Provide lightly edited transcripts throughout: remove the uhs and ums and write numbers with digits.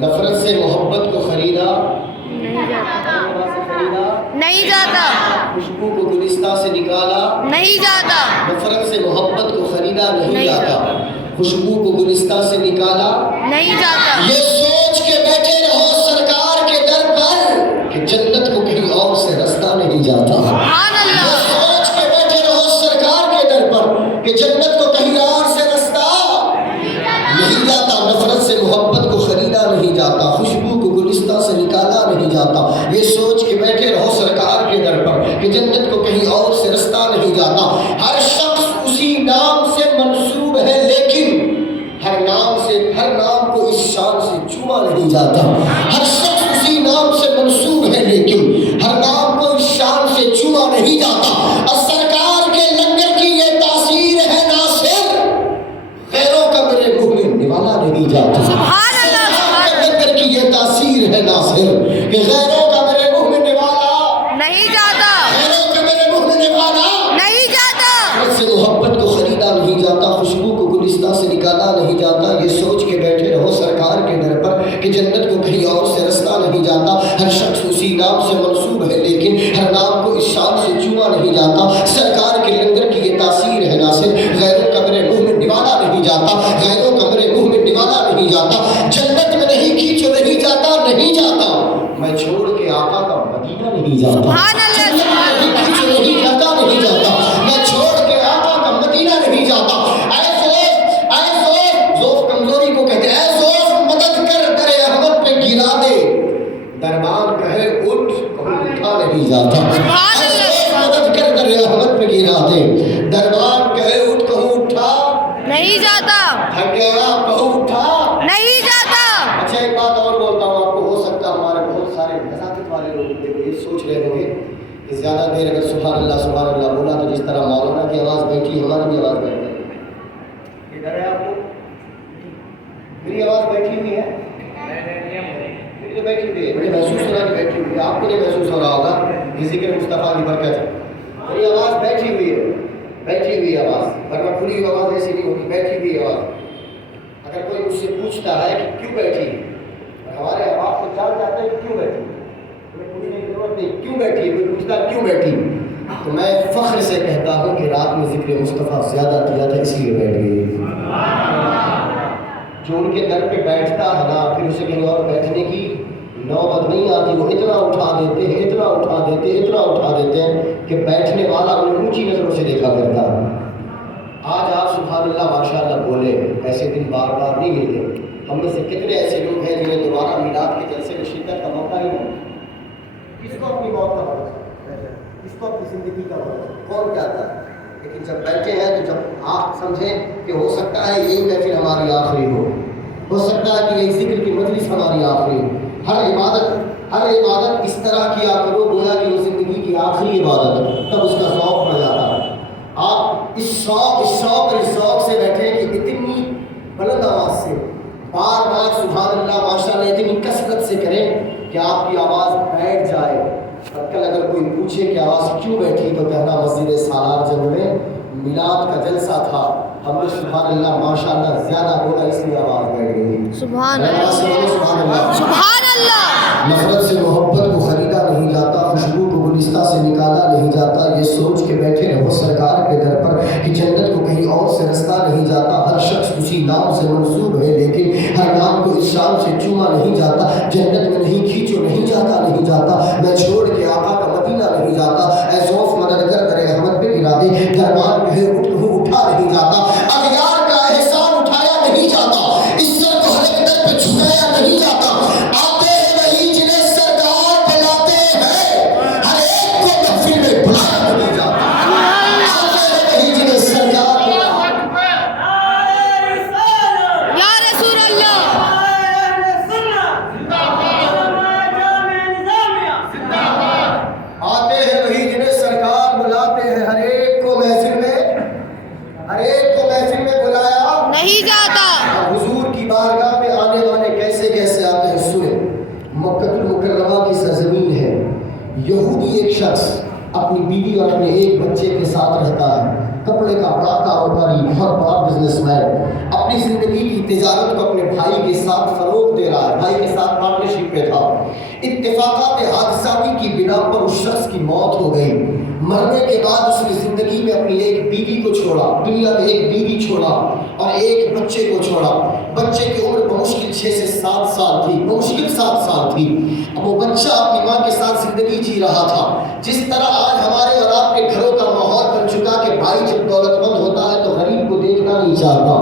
نفرت سے محبت کو خریدا نہیں جاتا، خوشبو کو گلستہ سے نکالا نہیں جاتا، نفرت سے محبت کو خریدا نہیں جاتا، خوشبو کو گلستہ سے نکالا نہیں جاتا۔ یہ سوچ کے بیٹھے رہو سرکار کے در پر کہ جنت کو کہیں اور سے رستہ نہیں جاتا۔ سبحان اللہ۔ یہ سوچ کے بیٹھے رہو سرکار کے در پر کہ جنت کو کہیں اور سے رستہ نہیں جاتا۔ نفرت سے محبت کو خریدا نہیں جاتا، خوشبو کو گلستہ سے نکالا نہیں جاتا۔ یہ سوچ کے بیٹھے رہو سرکار کے در پر کہ جنت کو کہیں اور سے رستہ نہیں جاتا۔ ہر شخص اسی نام سے منسوب ہے لیکن ہر نام کو اس شان سے چوما نہیں جاتا۔ ہر شخص اسی نام سے منسوب ہے لیکن ہر نام کو اس شان سے چوما نہیں جاتا۔ اور سرکار کے لنگر کی یہ تاثیر ہے ناصر، غیروں کا میرے منہ میں نوالا نہیں جاتا۔ سبحان اللہ۔ سرکار کے لنگر کی یہ تاثیر ہے ناصر کہ غیروں کا میرے منہ میں نوالا نہیں جاتا، غیروں کا میرے منہ میں نوالا نہیں جاتا۔ نفرت سے محبت کو خریدا نہیں جاتا، خوشبو کو گلستہ سے نکالا نہیں جاتا۔ یہ سوچ کے بیٹھے رہو سرکار کے در پر کہ جنت کو کہیں اور سے رستہ نہیں جاتا۔ ہر شخص اسی نام سے منسوب ہے لیکن ہر نام کو اس شان سے چوما نہیں جاتا۔ سرکار کے لنگر کی یہ تاثیر ہے ناصر، غیروں کا میرے منہ میں نوالا نہیں جاتا، غیروں کا میرے منہ میں نوالا نہیں جاتا۔ جنت میں نہیں کھینچو نہیں جاتا، نہیں جاتا میں چھوڑ کے آقا کا مدینہ نہیں جاتا۔ سبحان اللہ۔ جنت میں نہیں کھینچو نہیں جاتا، نہیں جاتا میں چھوڑ کے آقا کا مدینہ نہیں جاتا۔ اے زوف کمزوری کو کہتے ہیں، اے زوف مدد کر در احمد پہ گرا دے، دربان کہے اٹھ کہوں اٹھا نہیں جاتا۔ اے زوف مدد کر در احمد پہ گرا دے، دربان کہے اٹھ کہوں اٹھا نہیں جاتا، تھک گیا کہوں اٹھا نہیں جاتا۔ اچھا ایک بات اور بولتا ہوں آپ کو، ہو سکتا ہمارے بہت سارے نزاکت والے لوگ یہ سوچ رہے ہوں گے کہ زیادہ دیر اگر سبحان اللہ بولا تو جس طرح مولانا کی آواز بیٹھی ہماری بھی آواز بیٹھ گئی۔ یہ ڈر ہے آپ کو؟ میری آواز بیٹھی ہوئی ہے؟ میری تو بیٹھی ہوئی ہے، مجھے محسوس ہو رہا ہے کہ بیٹھی ہوئی ہے، آپ کو نہیں محسوس ہو رہا ہوگا یہ ذکر مصطفیٰ کی برکت ہے۔ میری آواز بیٹھی ہوئی ہے، بیٹھی ہوئی آواز، ورنہ کھلی ہوئی آواز ایسی نہیں ہوتی، بیٹھی ہوئی آواز۔ اگر کوئی مجھ سے پوچھتا ہے کہ کیوں بیٹھی، ہمارے آپ کو جان جاتا ہے کہ کیوں بیٹھی، ہمیں پوچھنے کی ضرورت نہیں کیوں بیٹھی، کوئی پوچھتا کیوں بیٹھی تو میں فخر سے کہتا ہوں کہ رات میں ذکر مصطفیٰ زیادہ کیا تھا اس لیے بیٹھ گئی۔ جو ان کے در پہ بیٹھتا ہے نا پھر اسے کہیں اور بیٹھنے کی نوبت نہیں آتی، وہ اتنا اٹھا دیتے ہیں اتنا اٹھا دیتے ہیں کہ بیٹھنے والا انہیں اونچی نظروں سے دیکھا کرتا ہے۔ آج آپ سبحان اللہ ماشاءاللہ بولے، ایسے دن بار بار نہیں ملتے۔ ہم میں سے کتنے ایسے لوگ ہیں جنہیں دوبارہ میلاد کے جلسے میں شرکت کا موقع ہی نہیں، کس کو اپنی موت کا بھروسہ، کس کو اپنی زندگی کا بھروسہ، کون کہتا ہے؟ لیکن جب بیٹھے ہیں تو جب آپ سمجھیں کہ ہو سکتا ہے یہی محفل ہماری آخری ہو سکتا ہے کہ یہ ذکر کی مجلس ہماری آخری ہو۔ ہر عبادت اس طرح کیا کرو گویا کہ وہ زندگی کی آخری عبادت ہے، تب اس کا ذوق بڑھ جاتا ہے۔ آپ اس شوق سے بیٹھے کہ اتنی بلند آواز سے بار بار سبحان اللہ ماشاءاللہ اتنی کثرت سے کریں کہ آپ کی آواز بیٹھ جائے۔ اور کل اگر کوئی پوچھے کہ آواز کیوں بیٹھی تو کہنا مسجد سالار جنگ میں میلاد کا جلسہ تھا، ہم نے سبحان اللہ ماشاءاللہ زیادہ بولا اس لیے آواز بیٹھ گئی۔ سبحان اللہ، سبحان اللہ۔ نفرت سے محبت کو خریدا نہیں جاتا، خوشبو کو گلستہ سے نکالا نہیں جاتا۔ یہ سوچ کے بیٹھے رہو سرکار کے در پر کہ جنت کو کہیں اور سے رستہ نہیں جاتا۔ ہر شخص اسی نام سے منسوب ہے لیکن ہر نام کو اس شان سے چوما نہیں جاتا۔ جنت میں نہیں کھینچو نہیں جاتا میں چھوڑ کے آقا کا مدینہ نہیں جاتا۔ اے زوف مدد کر در احمد پہ گرا دے، دربان کہے اٹھا نہیں جاتا۔ اغیار کا احسان اٹھایا نہیں جاتا، اس سر کو ہر ایک در پہ جھکایا نہیں جاتا۔ آتے ہیں وہی جنہیں سرکار بلاتے ہیں، ہر ایک کو محفل میں بلایا نہیں جاتا۔ آتے ہیں وہی جنہیں سرکار یا رسول اللہ، آتے ہیں وہی جنہیں سرکار بلاتے ہیں، ہر ایک کو محفل میں اپنے بھائی کے ساتھ فروغ دے رہا ہے، بھائی کے ساتھ پارٹنرشپ پہ تھا، اتفاقات حادثاتی کی بنا پر اس شخص کی موت ہو گئی۔ مرنے کے بعد اس نے زندگی میں اپنی ایک بیوی کو چھوڑا، دنیا میں ایک بیوی چھوڑا اور ایک بچے کو چھوڑا۔ بچے کی عمر بمشکل 6 سے 7 سال تھی، بمشکل 7 سال تھی۔ اب وہ بچہ اپنی ماں کے ساتھ زندگی جی رہا تھا۔ جس طرح آج ہمارے اور آپ کے گھروں کا ماحول بن چکا کہ بھائی جب دولت مند ہوتا ہے تو غریب کو دیکھنا نہیں چاہتا،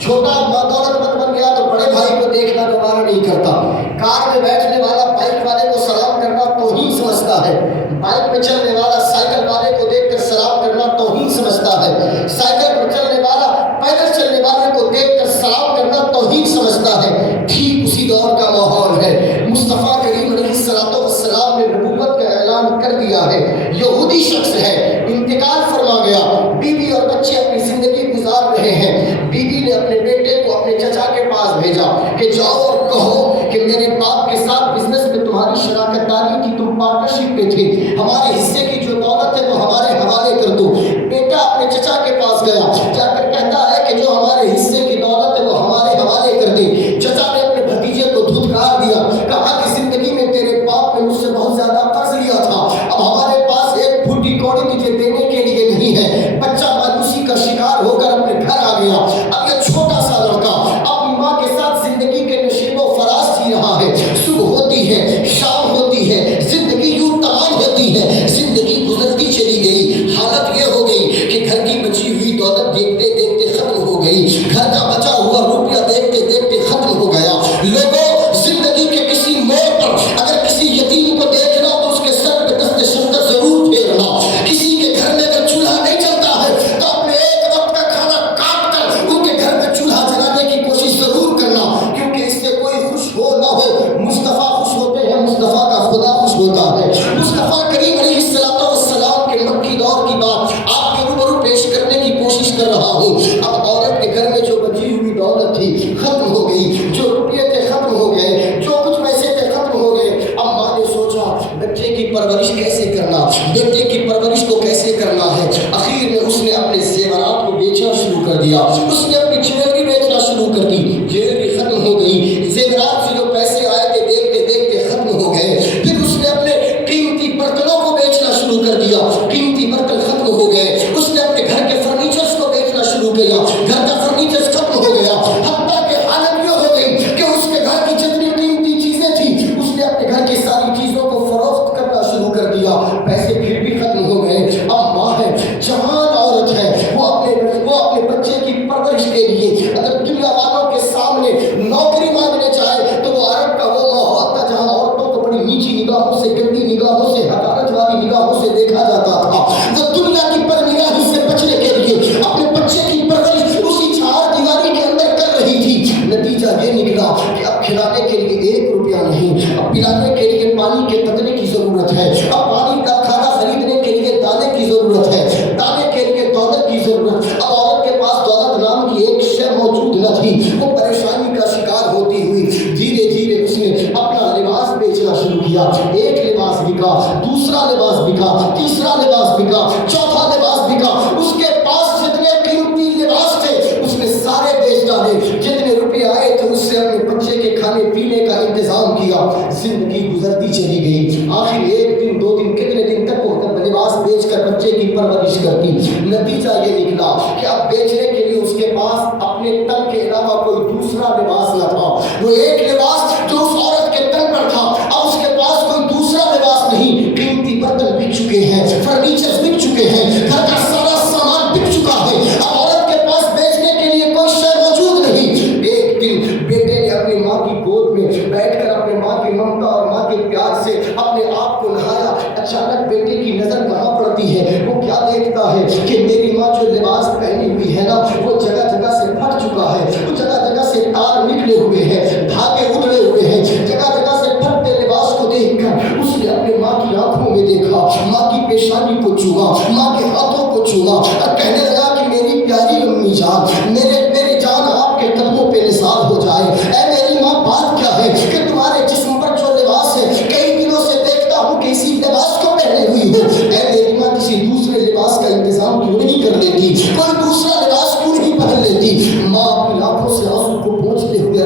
چھوٹا دولت مند بن گیا تو بڑے بھائی کو دیکھنا گوارا نہیں کرتا، کار میں بیٹھنے والا بائک والے کو سلام کرنا توہین سمجھتا ہے، بائک پہ چلنے والا سائیکل والے کو دیکھ کر سلام کرنا توہین سمجھتا ہے، سائیکل پر چلنے والا پیدل چلنے والے کو دیکھ کر سلام کرنا توہین سمجھتا ہے۔ ٹھیک اسی دور کا ماحول ہے۔ مصطفیٰ کریم علیہ السلام نے نبوت کا اعلان کر دیا ہے۔ یہودی شخص ہے، انتقال فرما گیا، بیوی اور بچے اپنی زندگی گزار رہے ہیں۔ بیوی نے اپنے بیٹے کو اپنے چچا کے پاس بھیجا کہ جاؤ اور کہو کہ میرے باپ کے ساتھ بزنس میں تمہاری شراکت داری تھی، تم پارٹنرشپ میں تھی، ہمارے حصے کی جو دولت ہے وہ ہمارے حوالے کر دو۔ بیٹا اپنے چچا کے پاس گیا، جا کر کہتا ہے کہ جو ہمارے حصے کی دولت ہے وہ ہمارے حوالے کر دے۔ چچا نے اپنے بھتیجے کو دھتکار دیا، کہا کہ زندگی میں تیرے باپ نے مجھ سے بہت زیادہ قرض لیا تھا، اب ہمارے پاس ایک پھوٹی کوڑی تجھے دینے کے لیے نہیں ہے۔ بچہ مایوسی کا شکار ہو کر اپنے گھر آ گیا۔ اب یہ چھوٹا سا لڑکا اپنی ماں کے ساتھ زندگی کے نشیب و فراز جی رہا ہے۔ صبح ہوتی ہے، شام ہوتی ہے، زندگی یوں تمام ہوتی ہے، زندگی گزرتی چلی گئی۔ حالت یہ ہو گئی کہ گھر کی بچی ہوئی دولت دیکھتے دیکھتے ختم ہو گئی، گھر کا بچا ہوا روپیہ دیکھتے دیکھتے ختم ہو گیا۔ لوگوں، زندگی کے کسی موڑ پر اگر کسی یتیم کو دیکھنا تو اس کے سر پہ دست شفقت ضرور پھیرنا۔ کسی کے گھر میں اگر چولہا نہیں چلتا ہے تو اپنے ایک وقت کا کھانا کاٹ کر ان کے گھر میں چولہا جلانے کی کوشش ضرور کرنا، کیونکہ اس سے کوئی خوش ہو نہ ہو، مصطفیٰ خوش ہوتے ہیں، مصطفیٰ کا خدا خوش ہوتا ہے۔ مصطفیٰ کریم علیہ السلام کے مکی دور کی بات آپ کے روبرو پیش کرنے کی کوشش کر رہا ہوں۔ اب عورت کے گھر میں جو بچی ہوئی دولت تھی ختم ہو گئی، جو روپیے تھے ختم ہو گئے، جو کچھ پیسے تھے ختم ہو گئے۔ اب ماں نے سوچا بچے کی پرورش کیسے کرنا، بیٹے کی پرورش کو کیسے کرنا ہے۔ اخیر میں اس نے اپنے زیورات کو بیچنا شروع کر دیا، اس نے اپنی جیولری بیچنا شروع کر دی۔ جیولری ختم ہو گئی، زیورات سے جو پیسے آئے تھے دیکھتے دیکھتے ختم ہو گئے۔ پھر اس نے اپنے قیمتی برتنوں کو بیچنا شروع کر دیا، قیمتی برتن ختم ہو گئے۔ اس نے اپنے گھر کے فرنیچرز کو بیچنا شروع کیا، گھر کا فرنیچر ختم ہو گیا۔ حتیٰ کہ حالت یہ ہو گئی کہ اس کے گھر کی جتنی قیمتی چیزیں تھیں اس نے اپنے گھر کی ساری چیزوں کو فروخت کرنا شروع کر دیا، پیسے پھر بھی ختم ہو گئے۔ اب ماں ہے، جوان عورت ہے، وہ اپنے بچے کی پرورش کے لیے اگر دنیا والوں کے سامنے نوکری مانگنے چاہے تو وہ عرب کا وہ ماحول تھا جہاں عورتوں کو بڑی نیچی نگاہوں سے، گندی نگاہوں سے، حقارت والی نگاہوں سے دیکھا جاتا تھا۔ وہ دنیا کی پرنگاہی سے بچنے کے لیے اپنے بچے کی پرورش اسی چار دیواری کے اندر کر رہی تھی۔ نتیجہ یہ نکلا کہ اب کھلانے کے لیے 1 روپیہ نہیں، اب پلانے کے لیے پانی کے قطرے کی ضرورت ہے، اب پانی کا کھانا خریدنے کے لیے دانے کی ضرورت ہے، دانے کے لیے دولت کی ضرورت۔ اب عورت کے پاس دولت نام کی ایک شے موجود نہ تھی، وہ پریشانی کا شکار ہوتی ہوئی دھیرے دھیرے اس نے اپنا لباس بیچنا شروع کیا۔ ایک لباس بکا، دوسرا لباس بکا، تیسرا لباس بکا، چوتھا لباس بکا۔ اس کے پاس جتنے قیمتی لباس تھے اس نے سارے بیچ ڈالے، جتنے روپے آئے تھے اس سے اپنے بچے کے کھانے پینے کا انتظام کیا۔ زندگی گزرتی چلی گئی۔ آخر 1 دن 2 دن کتنے دن تک وہ لباس بیچ کر بچے کی پرورش کرتی۔ نتیجہ یہ نکلا کہ اب بیچنے کے لیے اس کے پاس اپنے تن کے علاوہ کوئی دوسرا لباس نہ تھا۔ وہ ایک لباس جو اس عورت کے تن پر تھا، اب اس کے پاس کوئی دوسرا لباس نہیں۔ قیمتی برتن بک چکے ہیں، فرنیچر بک چکے ہیں، گھر کا سارا سامان بک چکا ہے، اب عورت کے پاس بیچنے کے لیے کوئی شے موجود نہیں۔ ایک دن بیٹے نے اپنی ماں کی گود میں بیٹھ کر اپنے ماں کی ممتا اور ماں کے پیار سے اپنے آپ کو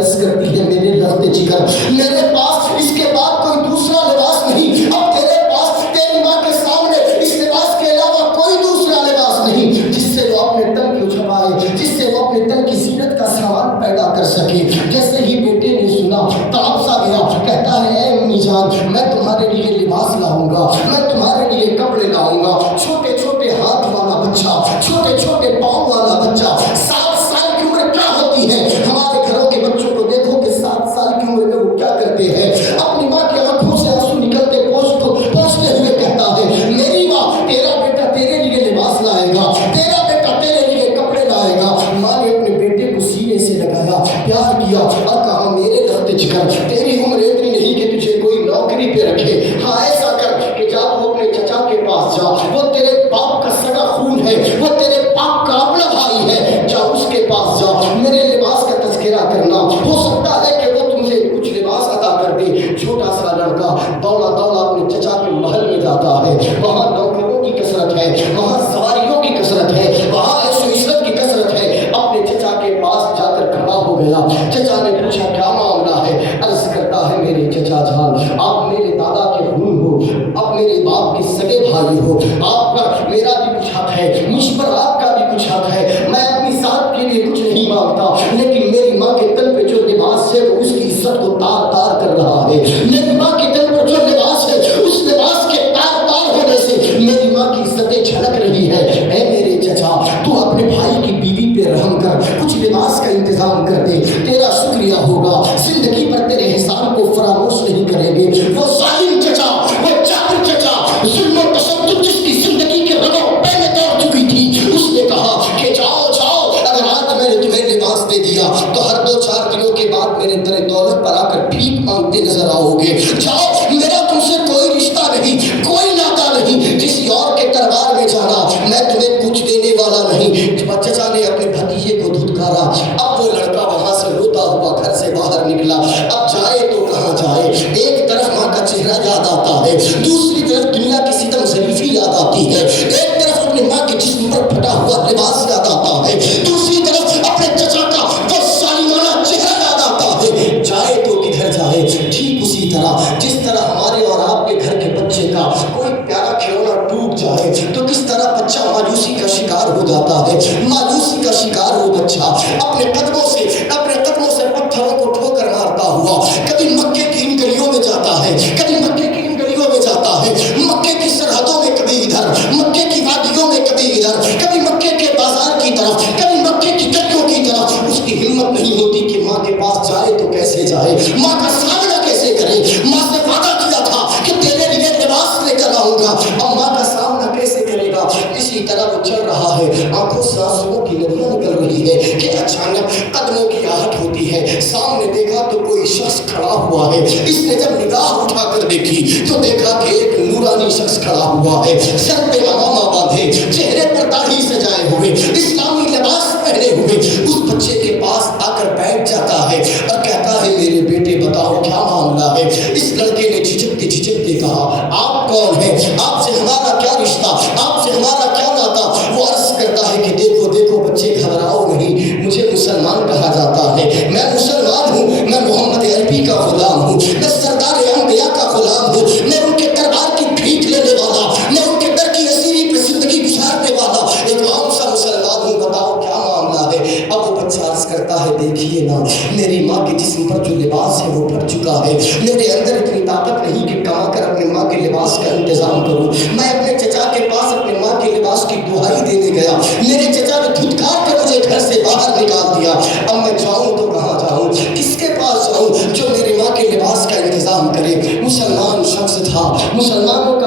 عرض کرتی ہے میرے لخت جگر میرے پاس اس کے بعد کوئی دوسرا لباس نہیں، اب تیرے پاس تیری ماں کے سامنے اس لباس کے علاوہ کوئی دوسرا لباس نہیں جس سے وہ اپنے تن کو چھپائے، جس سے وہ اپنے تن کی زینت کا سامان پیدا کر سکے۔ جیسے ہی بیٹے نے سنا تڑپ سا گیا، کہتا ہے اے امی جان میں تمہارے لیے لباس لاؤں گا، میں تمہارے لیے کپڑے لاؤں گا۔ چھوٹے چھوٹے ہاتھ والا بچہ، چھوٹے چھوٹے پاؤں والا بچہ، 7 سال کی عمر کیا ہوتی ہے؟ ہمارے گھروں کے بچوں کو دیکھو کہ 7 سال کی عمر میں وہ کیا کرتے ہیں، اپنی ماں کی آنکھوں سے آنسو نکلتے پہنچتے ہوئے کہتا ہے میری ماں تیرا بیٹا تیرے لیے لباس لائے گا، تیرا بیٹا تیرے لیے کپڑے لائے گا۔ ماں نے اپنے بیٹے کو سینے سے لگایا، پیار کیا اور کہا میرے لخت جگر تیری عمر اتنی نہیں کہ تجھے کوئی نوکری پہ رکھے، ہاں ایسا کر کہ جا تو اپنے چچا کے پاس جا، وہ تیرے باپ کا سگا خون ہے، وہ تیرے باپ کا اپنا بھائی ہے، جا اس کے پاس جا، میرے لباس کا تذکرہ کرنا، ہو سکتا ہے کہ وہ تمہیں کچھ لباس عطا کر دے۔ چھوٹا سا لڑکا دوڑا دوڑا اپنے چچا کے محل میں جاتا ہے، وہاں نوکروں کی کثرت ہے، وہاں سواریوں کی کثرت ہے، وہاں عیش و عشرت کی کثرت ہے۔ اپنے چچا کے پاس جا کر کھڑا ہو گیا، چچا نے پوچھا کیا معاملہ ہے؟ عرض کرتا ہے میرے چچا جان آپ میرے دادا کے خون ہو، اب میرے باپ کے سگے بھائی ہو، آپ پر میرا بھی کچھ حق ہے، مجھ پر آپ کا بھی کچھ حق ہے، میں اپنی ذات کے لیے کچھ نہیں مانگتا لیکن میری ماں کے تن پہ جو لباس ہے وہ اس کی عزت کو تار تار کر رہا ہے، میری ماں کے تن پر جو لباس ہے اس لباس کے تار تار ہونے سے میری ماں کی عزتیں جھلک رہی ہے۔ اے میرے چچا تو اپنے بھائی کی بیوی پہ رحم کر، کچھ لباس کا انتظام کر دے، تیرا شکریہ ہوگا، زندگی پر تیرے احسان کو فراموش نہیں کریں گے۔ وہ ظالم چچا، وہ جابر چچا، ظلم و تشدد جس کی زندگی کے رگوں پہ میں دوڑ چکی تھی، اس نے کہا کہ جاؤ جاؤ اگر آج میں نے تمہیں لباس دے دیا تو ہر 2-4 دنوں کے بعد میرے در دولت پر آ کر بھیک مانگتے نظر آؤ گے، جاؤ میرا تم سے کوئی رشتہ نہیں، کوئی ناتا نہیں، کسی اور کے دربار میں جانا، میں تمہیں کچھ دینے والا نہیں۔ چچا نے اپنے بھتیجے کو دھتکارا، اب وہ لڑکا وہاں سے روتا ہوا گھر سے باہر نکلا، اب جائے تو کہاں جائے؟ ایک طرف ماں کا چہرہ یاد آتا ہے، دوسری طرف دنیا کی ستم ظریفی یاد آتی ہے، ایک طرف اپنی ماں کے جسم پر پھٹا ہوا لباس یاد آتا ہے، دوسری طرف اپنے چچا کا وہ ظالمانہ چہرہ یاد آتا ہے۔ جائے تو کدھر جائے؟ ٹھیک اسی طرح جس طرح ہمارے اور آپ کے گھر کے بچے کا کوئی پیارا کھلونا ٹوٹ جائے تو کس طرح بچہ مایوسی کا شکار ہو جاتا ہے، مایوسی کا شکار وہ بچہ اپنے قدموں سے پتھروں کو ٹھوکر مارتا ہوا کبھی مکے کی ان گلیوں میں جاتا ہے، کبھی مکے کی ان گلیوں میں جاتا ہے، مکے کی سرحدوں میں کبھی ادھر، مکے کی وادیوں میں کبھی ادھر، کبھی مکے کے بازار کی طرف، کبھی مکے کی گلیوں کی طرف۔ اس کی ہمت نہیں ہوتی کہ ماں کے پاس جائے تو کیسے جائے، ماں کا سامنا کیسے کرے، ماں سے وعدہ کیا تھا کہ تیرے لیے لباس لے کر آؤں گا، اب ماں کا سامنا کیسے کرے گا؟ اسی طرح وہ چل رہا ہے، آنکھوں سے آنسوؤں کی ندیاں نکل رہی ہے کہ اچانک قدموں کی آہٹ ہوتی ہے، سامنے دیکھا تو کوئی شخص کھڑا ہوا ہے۔ اس نے جب نگاہ اٹھا کر دیکھی تو دیکھا کہ ایک نورانی شخص کھڑا ہوا ہے، سر پہ امامہ باندھے، چہرے پر داڑھی سجائے ہوئے، اسلامی لباس پہنے ہوئے، اس بچے کے پاس آ کر بیٹھ جاتا ہے اور کہتا ہے میرے بیٹے بتاؤ کیا معاملہ ہے؟ اس لڑکے نے جھجکتے جھجکتے کہا آپ کون ہیں؟ آپ سے ہمارا کیا رشتہ؟ آپ سے ہمارا کیا ناتا؟ وہ عرض کرتا ہے کہ دیکھو دیکھو بچے گھبراؤ نہیں، مجھے مسلمان کہا جاتا ہے، میں مسلمان ہوں، میں محمد عربی کا غلام ہوں، میں سردار انبیاء کا غلام ہوں، میں ان کے دربار کی بھیک لینے والا، میں ان کے در کی اسیری پر زندگی گزارنے والا ایک عام سا مسلمان ہوں، بتاؤ کیا معاملہ ہے؟ اب وہ بچہ عرض کرتا ہے دیکھیے نا میری ماں کے جسم پر جو لباس ہے وہ پھٹ چکا ہے، میرے اندر اتنی طاقت نہیں کہ کما کر اپنے ماں کے لباس کا انتظام کروں، میں اپنے چچا کے پاس اپنے ماں کے لباس کی دہائی دینے گیا، میرے چچا نے دھتکار کر مجھے گھر سے باہر نکال دیا، اب میں جاؤں تو کہاں جاؤں، کس کے پاس جاؤں جو میری ماں کے لباس کا انتظام کرے؟ مسلمان شخص تھا، مسلمانوں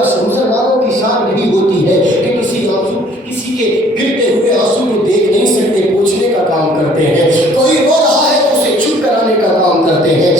کی شان یہی ہوتی ہے کہ کسی کے گرتے ہوئے آنسو کو دیکھ نہیں سکتے، پوچھنے کا کام کرتے ہیں، کوئی رو رہا ہے اسے چپ کرانے کا کام کرتے ہیں،